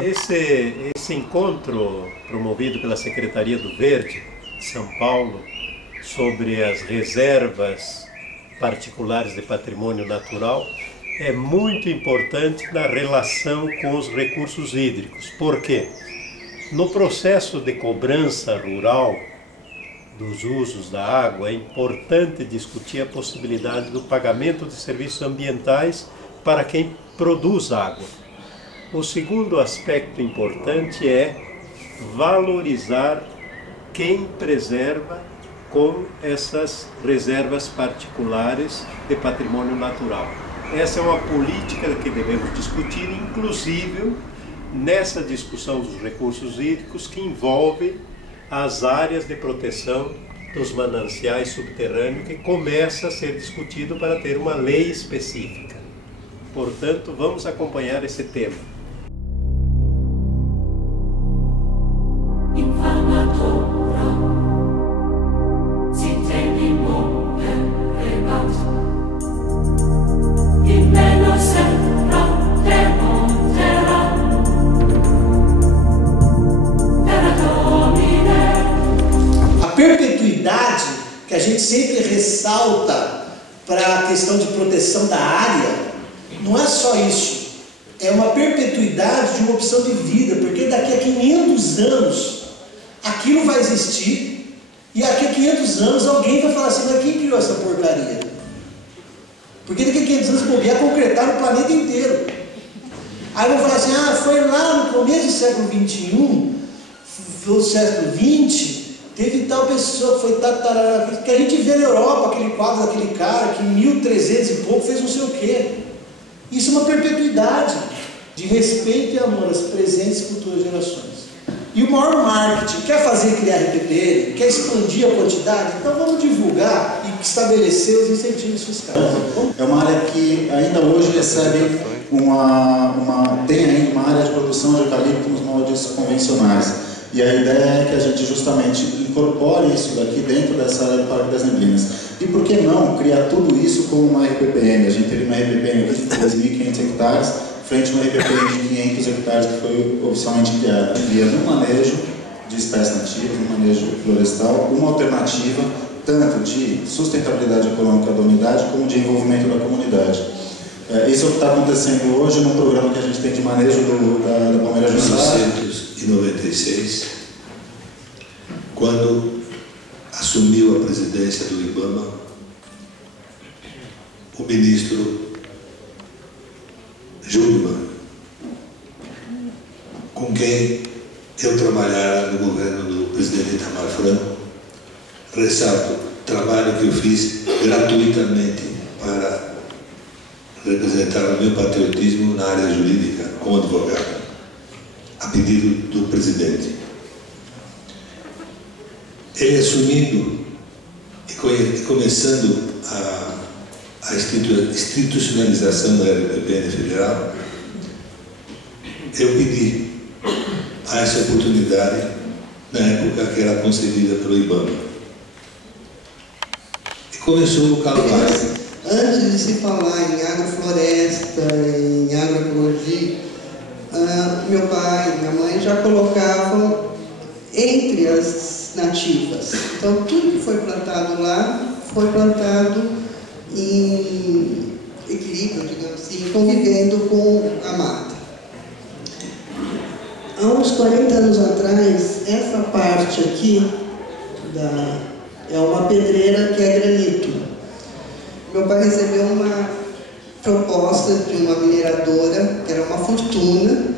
Esse encontro promovido pela Secretaria do Verde de São Paulo sobre as reservas particulares de patrimônio natural é muito importante na relação com os recursos hídricos. Por quê? No processo de cobrança rural dos usos da água, é importante discutir a possibilidade do pagamento de serviços ambientais para quem produz água. O segundo aspecto importante é valorizar quem preserva com essas reservas particulares de patrimônio natural. Essa é uma política que devemos discutir, inclusive nessa discussão dos recursos hídricos que envolve as áreas de proteção dos mananciais subterrâneos, que começa a ser discutido para ter uma lei específica. Portanto, vamos acompanhar esse tema. Perpetuidade que a gente sempre ressalta para a questão de proteção da área, não é só isso, é uma perpetuidade de uma opção de vida, porque daqui a 500 anos aquilo vai existir e daqui a 500 anos alguém vai falar assim, mas quem criou essa porcaria? Porque daqui a 500 anos bobear concretar o planeta inteiro. Aí vão falar assim, foi lá no começo do século XXI, do século XX, teve tal pessoa que foi tatarara, que a gente vê na Europa, aquele quadro daquele cara que em 1300 e pouco fez não sei o quê. Isso é uma perpetuidade de respeito e amor às presentes e futuras gerações. E o maior marketing, quer fazer criar RPPN, quer expandir a quantidade, então vamos divulgar e estabelecer os incentivos fiscais. É uma área que ainda hoje recebe tem ainda uma área de produção de eucalipto nos moldes convencionais. E a ideia é que a gente justamente incorpore isso daqui dentro dessa área do Parque das Neblinas. E por que não criar tudo isso como uma RPPN? A gente teve uma RPPN aqui de 2.500 hectares, frente a uma RPPN de 500 hectares que foi oficialmente criada. Via no manejo de espécies nativas, no manejo florestal, uma alternativa tanto de sustentabilidade econômica da unidade como de envolvimento da comunidade. Isso é o que está acontecendo hoje no programa que a gente tem de manejo da Palmeira Jundiaí. Em 1996, quando assumiu a presidência do IBAMA, o ministro Júnior, com quem eu trabalhara no governo do presidente Itamar Franco, ressalto o trabalho que eu fiz gratuitamente para representar o meu patriotismo na área jurídica como advogado, a pedido do presidente. Ele assumindo e começando a institucionalização da RPPN federal, eu pedi a essa oportunidade na época que era concedida pelo IBAMA. E começou o calvário. Antes de se falar em agrofloresta, em agroecologia, meu pai e minha mãe já colocavam entre as nativas. Então, tudo que foi plantado lá foi plantado em equilíbrio, digamos assim, convivendo com a mata. Há uns 40 anos atrás, essa parte aqui é uma pedreira que é granito. Meu pai recebeu uma proposta de uma mineradora, que era uma fortuna,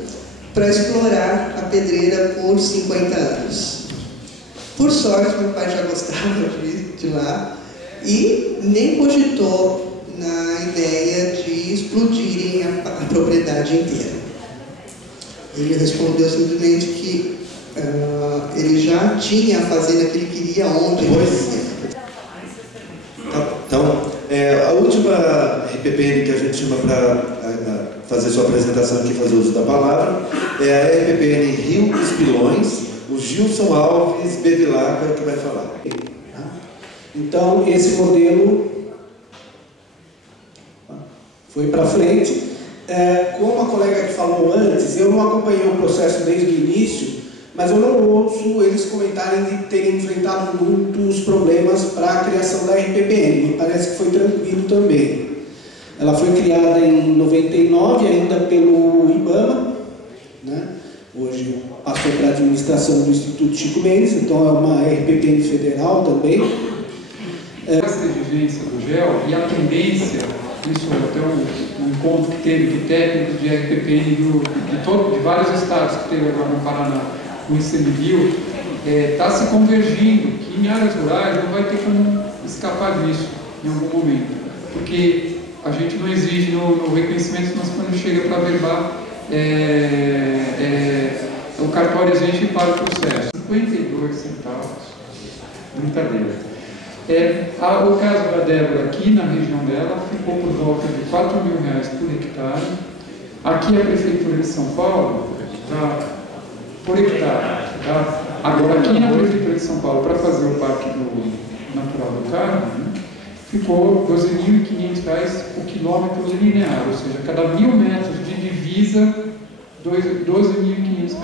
para explorar a pedreira por 50 anos. Por sorte, meu pai já gostava de lá e nem cogitou na ideia de explodirem a propriedade inteira. Ele respondeu simplesmente que ele já tinha a fazenda que ele queria onde ele queria. Então, a última RPPN que a gente chama para fazer sua apresentação aqui, fazer uso da palavra, é a RPPN Rio dos Pilões, o Gilson Alves Bevilacqua que vai falar. Então, esse modelo foi para frente. Como a colega que falou antes, eu não acompanhei o processo desde o início, mas eu não ouço eles comentarem de terem enfrentado muitos problemas para a criação da RPPN. Me parece que foi tranquilo também. Ela foi criada em 99, ainda pelo IBAMA, né? Hoje passou para a administração do Instituto Chico Mendes, então é uma RPPN federal também. Essa exigência do GEL e a tendência, isso até um encontro que teve de técnicos de RPPN de vários estados que teve agora no Paraná, o ICMBio, está se convergindo, que em áreas rurais não vai ter como escapar disso em algum momento, porque a gente não exige no reconhecimento, mas quando chega para verbar, o cartório exige para o processo. 52 centavos. Brincadeira. O caso da Débora aqui na região dela ficou por volta de R$4.000 por hectare. Aqui a Prefeitura de São Paulo está por hectare. Tá? Agora aqui na Prefeitura de São Paulo, para fazer o Parque Natural do Carmo, né, ficou R$12.500 o quilômetro linear, ou seja, cada 1.000 metros de divisa, R$12.500.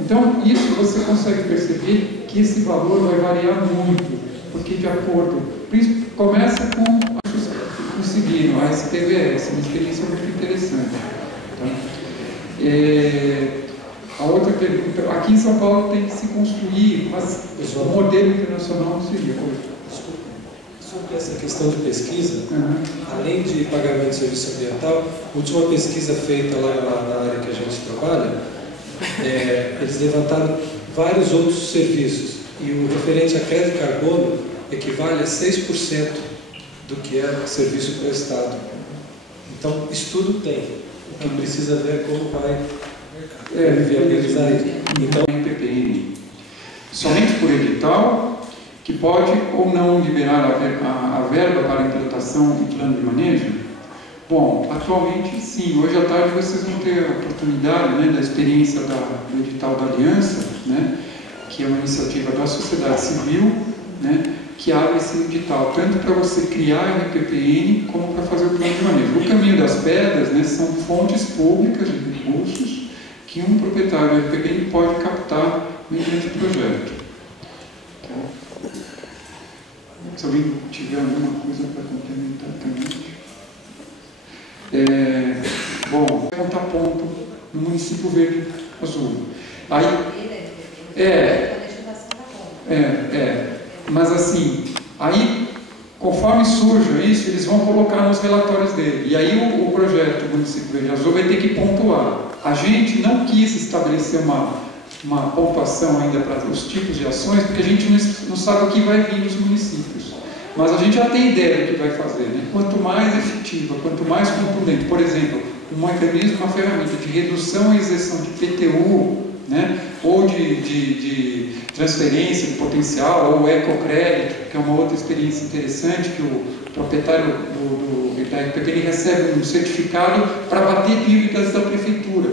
Então, isso você consegue perceber que esse valor vai variar muito, porque de acordo, começa com conseguindo a SPVS, uma experiência muito interessante. Tá? A outra pergunta, aqui em São Paulo tem que se construir, mas o modelo internacional não seria. Sobre essa questão de pesquisa, além de pagamento de serviço ambiental, a última pesquisa feita lá na área que a gente trabalha, eles levantaram vários outros serviços, e o referente a crédito de carbono equivale a 6% do que é serviço prestado. Então, estudo tem. O que precisa ver é como vai viabilizar isso. Então, RPPN, somente por edital, que pode ou não liberar a verba para implantação e plano de manejo? Bom, atualmente sim. Hoje à tarde vocês vão ter a oportunidade, né, da experiência do edital da Aliança, né, que é uma iniciativa da sociedade civil, né, que abre esse edital, tanto para você criar a RPPN, como para fazer o plano de manejo. O caminho das pedras, né, são fontes públicas de recursos que um proprietário da RPPN pode captar mediante o projeto. Se alguém tiver alguma coisa para complementar também. Bom, contar ponto no município verde azul. Aí, mas assim, aí, conforme surja isso, eles vão colocar nos relatórios dele. E aí o projeto do município verde azul vai ter que pontuar. A gente não quis estabelecer uma pontuação ainda para os tipos de ações, porque a gente não sabe o que vai vir dos municípios. Mas a gente já tem ideia do que vai fazer, né? Quanto mais efetiva, quanto mais contundente, por exemplo, um mecanismo, uma ferramenta de redução e isenção de PTU, né? Ou de transferência de potencial, ou ecocrédito, que é uma outra experiência interessante, que o proprietário da RPP ele recebe um certificado para bater dívidas da prefeitura.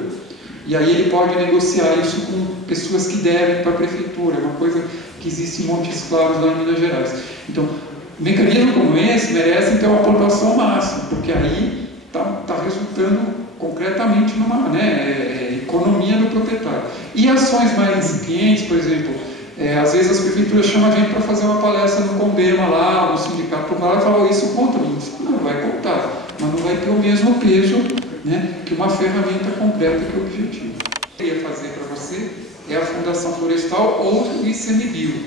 E aí ele pode negociar isso com pessoas que devem para a prefeitura, é uma coisa que existe em Montes Claros, lá em Minas Gerais. Então, mecanismo como esse merece ter uma pontuação máxima, porque aí está resultando concretamente numa economia do proprietário. E ações mais incipientes, por exemplo, às vezes as prefeituras chamam a gente para fazer uma palestra no Condema lá, no sindicato popular, e falam, isso conta, não vai contar, mas não vai ter o mesmo peso, né, que uma ferramenta concreta que é o objetivo. O que eu queria fazer para você é a Fundação Florestal ou o ICMBio,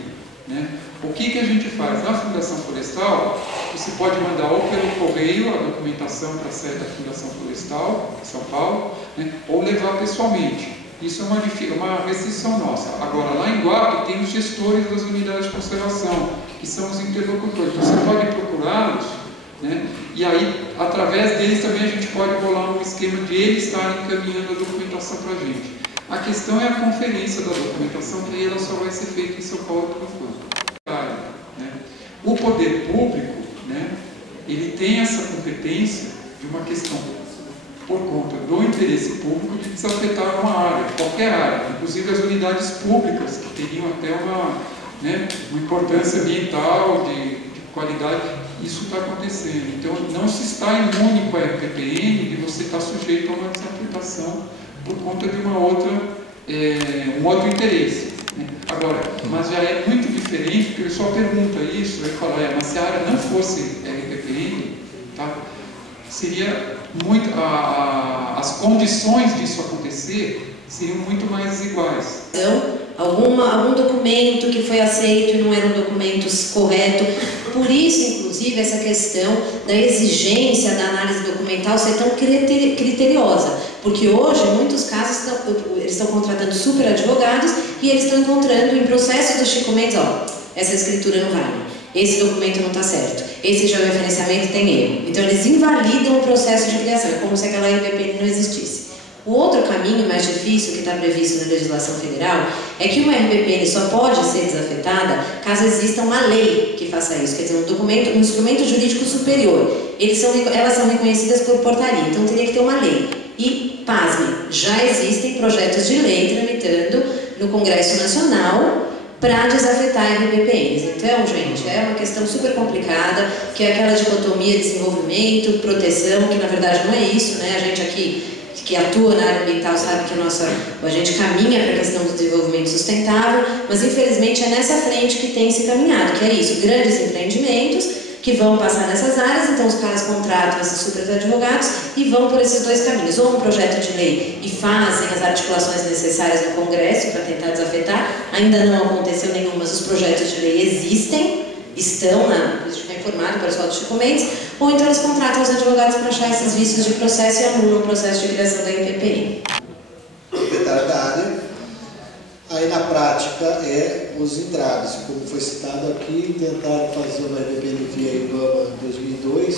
né? O que a gente faz? Na Fundação Florestal, você pode mandar ou pelo correio a documentação para a sede da Fundação Florestal, São Paulo, né, ou levar pessoalmente. Isso é uma restrição nossa. Agora, lá em Guape, tem os gestores das unidades de conservação, que são os interlocutores. Então, você pode procurá-los, né, e aí, através deles também a gente pode bolar um esquema de eles estarem encaminhando a documentação para a gente. A questão é a conferência da documentação, que aí ela só vai ser feita em São Paulo por enquanto. Né? O poder público, né, ele tem essa competência de uma questão por conta do interesse público de desafetar uma área, qualquer área, inclusive as unidades públicas, que teriam até uma importância ambiental, de qualidade, isso está acontecendo. Então, não se está imune com a RPPN de você estar sujeito a uma desafetação por conta de uma outra, um outro interesse. Né? Agora, mas já é muito diferente, porque ele só pergunta isso, ele fala, mas se a área não fosse RPPN, tá? Seria muito, as condições disso acontecer seriam muito mais iguais. Algum documento que foi aceito e não era um documento correto. Por isso, inclusive, essa questão da exigência da análise documental ser tão criteriosa. Porque hoje, em muitos casos, eles estão contratando super advogados e eles estão encontrando em processo dos Chico Mendes, essa escritura não vale, esse documento não está certo, esse georreferenciamento tem erro. Então, eles invalidam o processo de criação, como se aquela RPPN não existisse. O outro caminho mais difícil que está previsto na legislação federal é que uma RPPN só pode ser desafetada caso exista uma lei que faça isso, quer dizer, um instrumento jurídico superior. Elas são reconhecidas por portaria, então teria que ter uma lei. E, pasme, já existem projetos de lei tramitando no Congresso Nacional para desafetar RPPNs. Então, gente, é uma questão super complicada, que é aquela dicotomia de desenvolvimento, proteção, que na verdade não é isso, né? A gente aqui que atua na área ambiental sabe que a gente caminha para a questão do desenvolvimento sustentável, mas infelizmente é nessa frente que tem se caminhado, que é isso, grandes empreendimentos que vão passar nessas áreas, então os caras contratam esses super advogados e vão por esses dois caminhos, ou um projeto de lei e fazem as articulações necessárias no Congresso para tentar desafetar, ainda não aconteceu nenhum, mas os projetos de lei existem, estão a gente foi informado pelo pessoal do Chico Mendes, ou então eles contratam os advogados para achar esses vícios de processo e anulam o processo de criação da RPPN. Proprietário da área, aí na prática os entraves, como foi citado aqui, tentaram fazer uma RPPN via IBAMA em 2002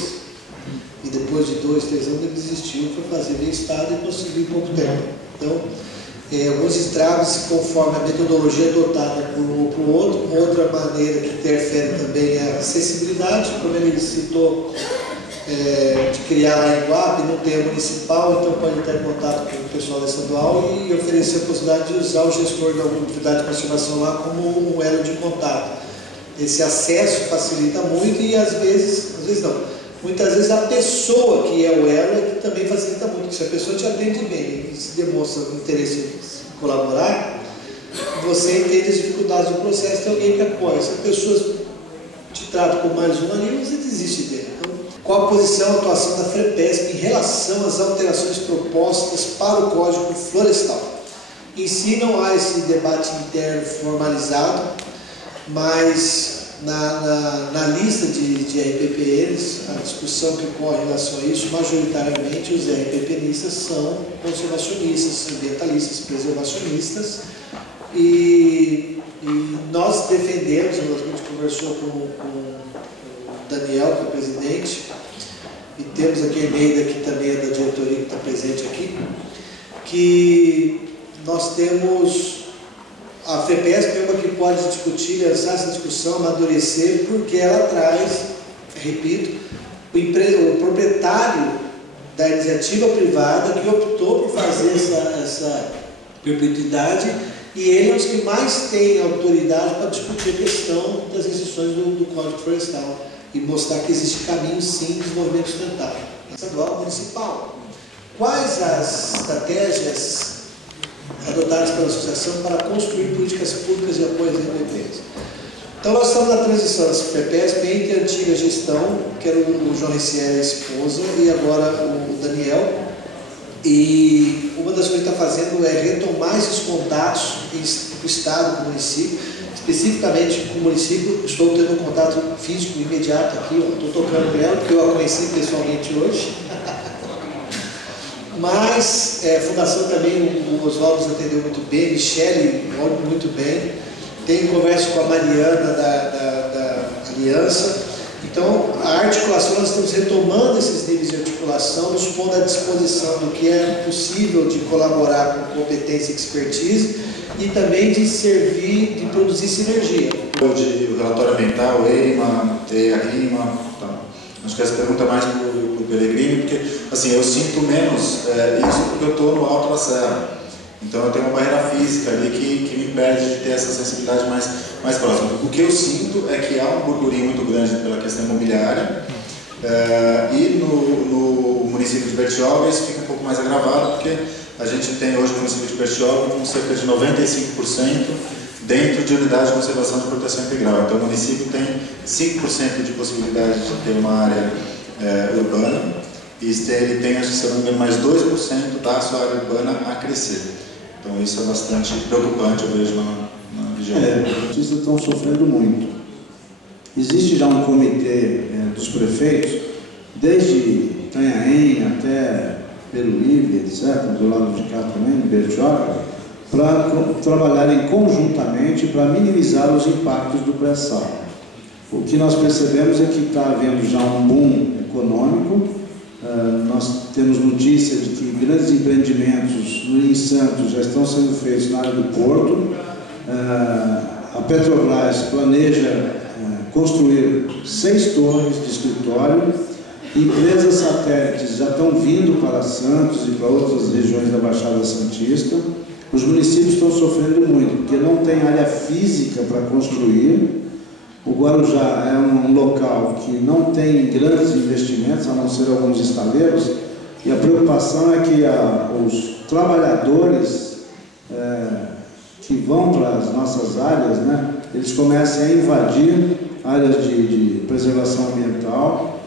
e depois de 2, 3 anos ele desistiu, foi fazer via Estado e conseguiu em pouco tempo. Então, alguns entraves, conforme a metodologia adotada por um ou por outro, uma outra maneira que interfere também é a acessibilidade, como ele citou, de criar lá em Guape, não tem a municipal, então pode entrar em contato com o pessoal da estadual e oferecer a possibilidade de usar o gestor da unidade de conservação lá como um elo de contato. Esse acesso facilita muito e às vezes não, muitas vezes a pessoa que é o elo é que também facilita muito, porque se a pessoa te atende bem e se demonstra interesse em colaborar, você entende as dificuldades do processo, tem alguém que apoia. Se a pessoa te trata como mais um ali, você desiste dele. Então, qual a posição e atuação da FREPESP em relação às alterações propostas para o Código Florestal? Em si não há esse debate interno formalizado, mas na lista de RPPNs, a discussão que ocorre em relação a isso, majoritariamente os RPPnistas são conservacionistas, ambientalistas, preservacionistas, e nós defendemos, a gente conversou com o Daniel, que é o presidente, e temos aqui a Eneida, que também é da diretoria, que está presente aqui, que nós temos a FEPESP é uma que pode discutir, lançar essa discussão, amadurecer, porque ela traz, repito, o proprietário da iniciativa privada que optou por fazer essa perpetuidade, e ele é os que mais têm autoridade para discutir a questão das restrições do Código Florestal e mostrar que existe caminho sim de desenvolvimento sustentável, estadual, municipal. Quais as estratégias adotadas pela associação para construir políticas públicas de apoio às RPPs? Então nós estamos na transição da FEPESP entre a antiga gestão, que era o João Ricieri, a esposa, e agora o Daniel, e uma das coisas que está fazendo é retomar esses contatos com o Estado, com o município, especificamente com o município. Estou tendo um contato físico imediato aqui, estou tocando nela, porque eu a conheci pessoalmente hoje. Mas a Fundação também, o Oswaldo nos atendeu muito bem, Michele muito bem, tem conversa com a Mariana da Aliança. Então, a articulação, nós estamos retomando esses níveis de articulação, nos pondo à disposição do que é possível de colaborar com competência e expertise e também de servir, de produzir sinergia. O relatório ambiental, o EIMA, a RIMA, tá. Acho que essa pergunta é mais para o Pellegrini, porque assim, eu sinto menos isso porque eu estou no alto da serra. Então eu tenho uma barreira física ali que me impede de ter essa sensibilidade mais próxima. O que eu sinto é que há um burburinho muito grande pela questão imobiliária, e no município de Bertioga isso fica um pouco mais agravado, porque a gente tem hoje no município de Bertioga com cerca de 95% dentro de unidade de conservação de proteção integral. Então o município tem 5% de possibilidade de ter uma área urbana, e ele tem, acho que se eu não me engano, mais 2% da sua área urbana a crescer. Então isso é bastante preocupante, eu vejo na região. Os artistas estão sofrendo muito. Existe já um comitê dos prefeitos, desde Itanhaém até Peruíbe, etc., do lado de cá também, de Bertioga, para trabalharem conjuntamente para minimizar os impactos do pré-sal. O que nós percebemos é que está havendo já um boom econômico. Nós temos notícia de que grandes empreendimentos em Santos já estão sendo feitos na área do porto. A Petrobras planeja construir 6 torres de escritório. Empresas satélites já estão vindo para Santos e para outras regiões da Baixada Santista. Os municípios estão sofrendo muito, porque não tem área física para construir. O Guarujá é um local que não tem grandes investimentos, a não ser alguns estaleiros, e a preocupação é que os trabalhadores que vão para as nossas áreas, né, eles comecem a invadir áreas de preservação ambiental.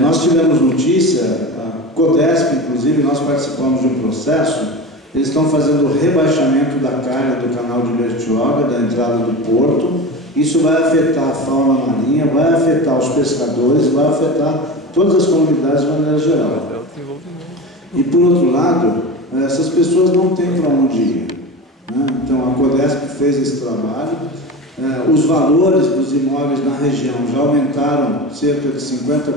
Nós tivemos notícia, a Codesp, inclusive, nós participamos de um processo, eles estão fazendo o rebaixamento da calha do canal de Bertioga, da entrada do porto. Isso vai afetar a fauna marinha, vai afetar os pescadores, vai afetar todas as comunidades de maneira geral. E, por outro lado, essas pessoas não têm para onde ir, né? Então, a Codesp fez esse trabalho. Os valores dos imóveis na região já aumentaram cerca de 50%.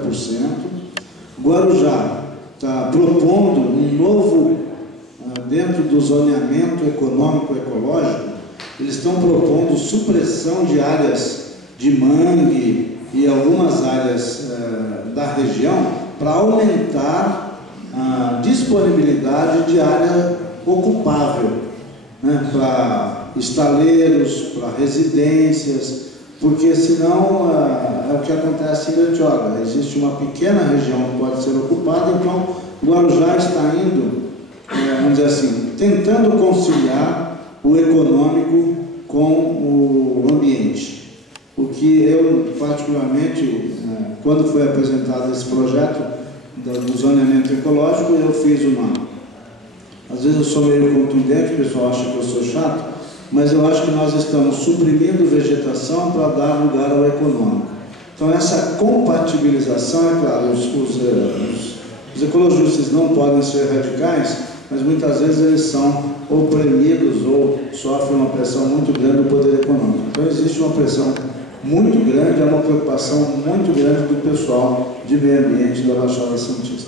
Guarujá está propondo um novo, dentro do zoneamento econômico ecológico, eles estão propondo supressão de áreas de mangue e algumas áreas da região para aumentar a disponibilidade de área ocupável, né, para estaleiros, para residências, porque senão é o que acontece em Bertioga. Existe uma pequena região que pode ser ocupada, então o Guarujá está indo, vamos dizer assim, tentando conciliar o econômico com o ambiente. O que eu, particularmente, quando foi apresentado esse projeto do zoneamento ecológico, eu fiz às vezes eu sou meio contundente, o pessoal acha que eu sou chato, mas eu acho que nós estamos suprimindo vegetação para dar lugar ao econômico. Então essa compatibilização, é claro, os ecologistas não podem ser radicais, mas muitas vezes eles são oprimidos ou sofrem uma pressão muito grande do poder econômico. Então existe uma pressão muito grande, é uma preocupação muito grande do pessoal de meio ambiente da Baixada Santista.